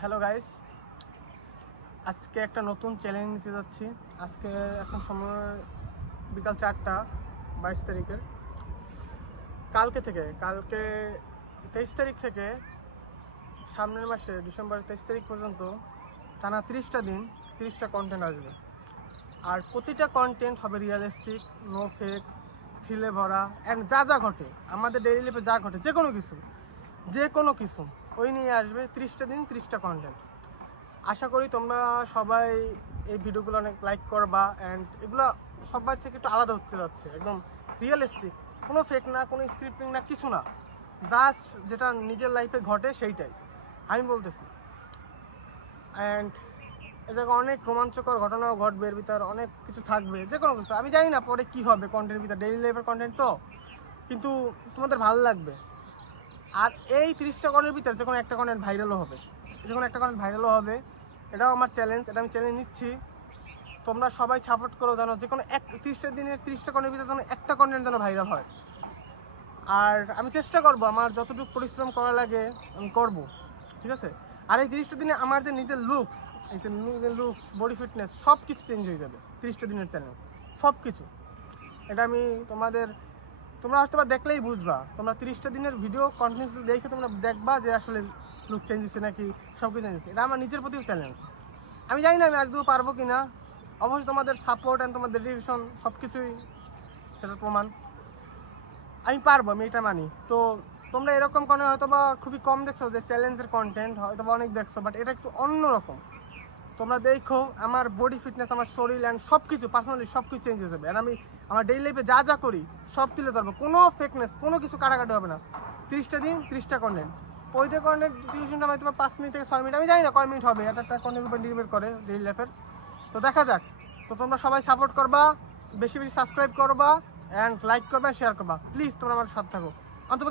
Hello guys, আজকে একটা নতুন চ্যালেঞ্জ নিতে যাচ্ছি। আজকে এখন সময় বিকাল 4টা 22 তারিখের। কালকে 23 তারিখ থেকে সামনের মাসে ডিসেম্বর 23 তারিখ পর্যন্ত টানা 30টা দিন 30টা কন্টেন্ট আসবে। আর প্রতিটা কন্টেন্ট হবে রিয়েলিস্টিক, নো ফেক, থ্রিলে ভরা অ্যান্ড যা ঘটে আমাদের ডেইলি লাইফে, যা ঘটে যে কোনো কিছু ওই নিয়ে আসবে। 30টা দিন 30টা কন্টেন্ট। আশা করি তোমরা সবাই এই ভিডিওগুলো অনেক লাইক করবা অ্যান্ড এগুলো সবার থেকে একটু আলাদা হতে যাচ্ছে, একদম রিয়েলিস্টিক, কোনো ফেক না, কোনো স্ক্রিপ্টিং না, কিছু না, জাস্ট যেটা নিজের লাইফে ঘটে সেইটাই আমি বলতেছি। অ্যান্ড এ জায়গায় অনেক রোমাঞ্চকর ঘটনাও ঘটবে, এর ভিতর অনেক কিছু থাকবে, যে কোনো কিছু। আমি জানি না পরে কি হবে কন্টেন্টের ভিতর, ডেইলি লাইফের কন্টেন্ট তো, কিন্তু তোমাদের ভালো লাগবে। আর এই 30টা কন্টেন্টের ভিতরে যে কোনো একটা কন্টেন্ট ভাইরালও হবে, এটাও আমার চ্যালেঞ্জ, এটা আমি চ্যালেঞ্জ নিচ্ছি। তোমরা সবাই সাপোর্ট করো, জানো যে কোনো 30টা দিনের 30টা কন্টেন্টের ভিতরে যেন একটা কন্টেন্ট যেন ভাইরাল হয়। আর আমি চেষ্টা করব, আমার যতটুকু পরিশ্রম করা লাগে আমি করব, ঠিক আছে? আর এই 30টা দিনে আমার যে নিজের লুকস, বডি ফিটনেস সব কিছু চেঞ্জ হয়ে যাবে 30টা দিনের চ্যালেঞ্জ, সব কিছু। এটা আমি তোমরা হয়তো দেখলেই বুঝবা। তোমরা 30টা দিনের ভিডিও কন্টিনিউসলি দেখে তোমরা দেখবা যে আসলে লুক চেঞ্জ হচ্ছে নাকি, সব কিছু চেঞ্জ হচ্ছে। এটা আমার নিজের প্রতিও চ্যালেঞ্জ। আমি জানি না আমি আজকেও পারবো কি না, অবশ্যই তোমাদের সাপোর্ট অ্যান্ড তোমাদের ডেডিকেশন সব কিছুই সেটার প্রমাণ। আমি পারবো, আমি এটা মানি। তো তোমরা এরকম কোনো হয়তো বা খুবই কম দেখছো যে চ্যালেঞ্জের কন্টেন্ট, হয়তো বা অনেক দেখছো, বাট এটা একটু অন্যরকম। তোমরা দেখো আমার বডি ফিটনেস, আমার শরীর অ্যান্ড সব কিছু, পার্সোনালি সব কিছু চেঞ্জ হয়ে যাবে। আর আমি আমার ডেইলি লাইফে যা করি সব তুলে ধরবো, কোনো ফেকনেস, কোনো কিছু কাটাকাটি হবে না। 30টা দিন 30টা কন্টেন্ট। প্রতিটা কন্টেন্ট ডিউরেশনটা হয়তো 5 মিনিট থেকে 6 মিনিট, আমি জানি না কয় মিনিট হবে, একটা কন্টেন্টের উপর ডিপেন্ড করে ডেইলি লাইফের। তো দেখা যাক। তো তোমরা সবাই সাপোর্ট করবা, বেশি সাবস্ক্রাইব করবা অ্যান্ড লাইক করবা, শেয়ার করবা। প্লিজ তোমরা আমার সাথে থাকো অন্তত।